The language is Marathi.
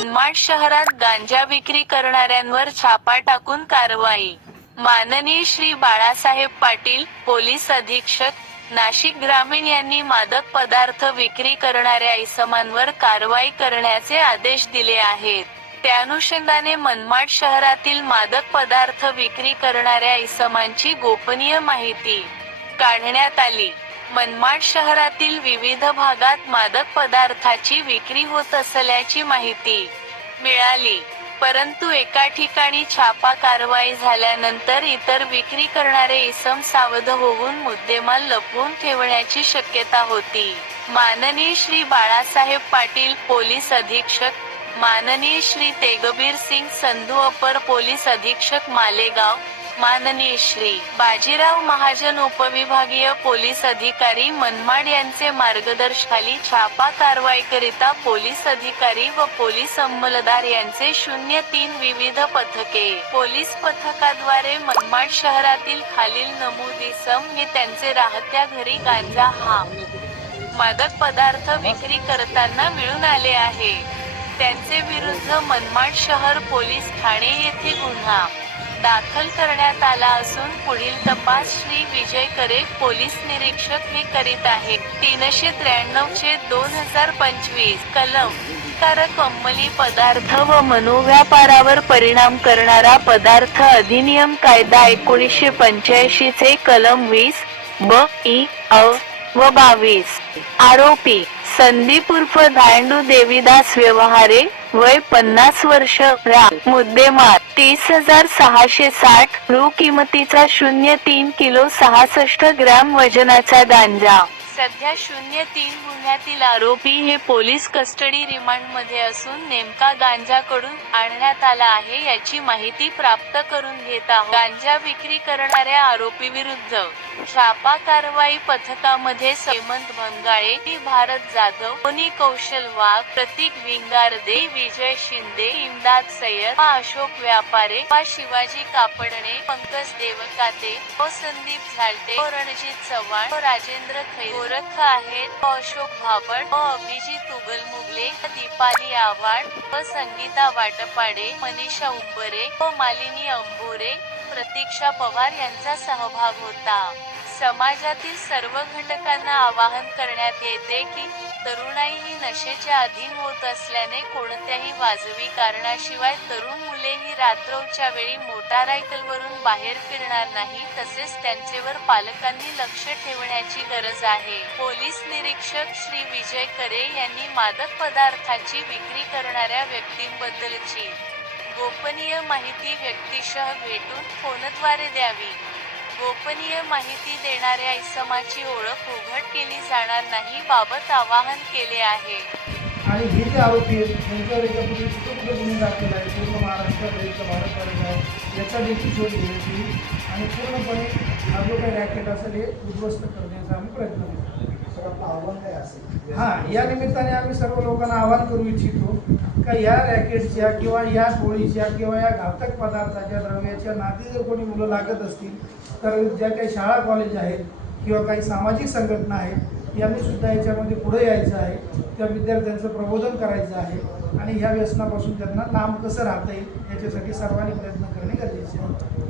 मनमाड शहरात गांजा विक्री करणाऱ्यांवर छापा टाकून कारवाई. माननीय श्री बाळासाहेब पाटील पोलीस अधीक्षक नाशिक ग्रामीण यांनी मादक पदार्थ विक्री करणाऱ्या इसमांवर कारवाई करण्याचे आदेश दिले आहेत. त्यानुषंगाने मनमाड शहरातील मादक पदार्थ विक्री करणाऱ्या इसमांची गोपनीय माहिती काढण्यात आली. मनमाड शहरातील विविध भागात मादक पदार्थाची विक्री होत असल्याची माहिती मिळाली. परंतु एका ठिकाणी छापा कारवाई झाल्यानंतर इतर विक्री करणारे इसम सावध होऊन मुद्देमाल लपवून ठेवण्याची शक्यता होती. माननीय श्री बाळासाहेब पाटील पोलीस अधीक्षक माननीय श्री तेगबीर सिंग संधू अपर पोलीस अधीक्षक मालेगाव माननीय श्री बाजीराव महाजन उपविभागीय पोलीस अधिकारी मनमाड यांचे मार्गदर्शनाखाली छापा कारवाई करिता पोलीस अधिकारी व पोलीस अंमलदार यांचे शून्य तीन विविध पथके. पोलीस पथकाद्वारे मनमाड शहरातील खालील नमूद हे त्यांचे राहत्या घरी गांजा हा मादक पदार्थ विक्री करताना मिळून आले आहे. त्यांचे विरुद्ध मनमाड शहर पोलीस ठाणे येथे गुन्हा. दाखल करण्यात आला असून पुढील तपास श्री विजय करे पोलीस निरीक्षक हे करीत आहे तीनशे त्र्याण्णव चे दोन हजार पंचवीस कलम. कारक अंमली पदार्थ व मनोव्यापारावर परिणाम करणारा पदार्थ अधिनियम कायदा एकोणीसशे पंच्याऐंशी चे कलम वीस ब ई अ व बावीस. आरोपी संदीप उर्फ धांडू देवीदास व्यवहारे वय पन्नास वर्ष मुद्देमाल तीस हजार सहाशे साठ रु किमतीचा शून्य तीन किलो सहासष्ट ग्रॅम वजनाचा गांजा. सध्या शून्य तीन गुन्ह्यातील आरोपी हे पोलीस कस्टडी रिमांडमध्ये असून नेमका गांजा कडून आणण्यात आला आहे याची माहिती प्राप्त करून घेत आहोत. गांजा विक्री करणाऱ्या आरोपी विरुद्ध छापा कारवाई पथकामध्ये हेमंत भंगाळे भारत जाधव कोणी कौशल वाघ प्रतीक विंगारदे विजय शिंदे इमदाद सय्यद अशोक व्यापारे वा शिवाजी कापडणे पंकज देवकाते व संदीप झालटे व रणजित चव्हाण व राजेंद्र खै गोरख आहेत व अशोक भाबड व अभिजित उगल मुगले दीपाली आव्हाड व संगीता वाटपाडे मनीषा उंबरे व मालिनी अंबोरे प्रतीक्षा पवार यांचा सहभाग होता. समाजातील सर्व घटकांना आवाहन करण्यात येते की तरुणाई ही नशेच्या अधीन होत असल्याने कोणत्याही वाजवी कारणाशिवाय तरुण मुले ही रात्रौच्या वेळी मोटारायकलवरून बाहेर फिरणार नाही तसेच त्यांचेवर पालकांनी लक्ष ठेवण्याची गरज आहे. पोलीस निरीक्षक श्री विजय करे यांनी मादक पदार्थाची विक्री करणाऱ्या व्यक्तींबद्दलची गोपनीय माहिती व्यक्तीशः भेटून फोनद्वारे द्यावी. गोपनीय माहिती देणाऱ्या इसमाची ओळख उघड केली जाणार नाही बाबत आवाहन केले आहे. आणि हे जे आरोपी आहेत त्यांच्यावर याच्यापूर्वी कुठं कुठं गुन्हे दाखल आहे पूर्ण महाराष्ट्रात आहे का आहे याचा देखील शोध घेण्याची आणि पूर्णपणे हा जो काही रॅकेट असेल हे उद्ध्वस्त करण्याचा आम्ही प्रयत्न करतो. सर हां या निमित्ताने आम्ही सर्व लोकांना आवाहन करू इच्छितो का या रॅकेटच्या किंवा या टोळीच्या किंवा या घातक पदार्थाच्या द्रव्याच्या नाती जर कोणी मुलं लागत असतील तर ज्या काही शाळा कॉलेज आहेत किंवा काही सामाजिक संघटना आहेत यांनी सुद्धा याच्यामध्ये पुढे यायचं आहे. त्या विद्यार्थ्यांचं प्रबोधन करायचं आहे आणि ह्या व्यसनापासून त्यांना लांब कसं राहता येईल याच्यासाठी सर्वांनी प्रयत्न करणे गरजेचे आहे.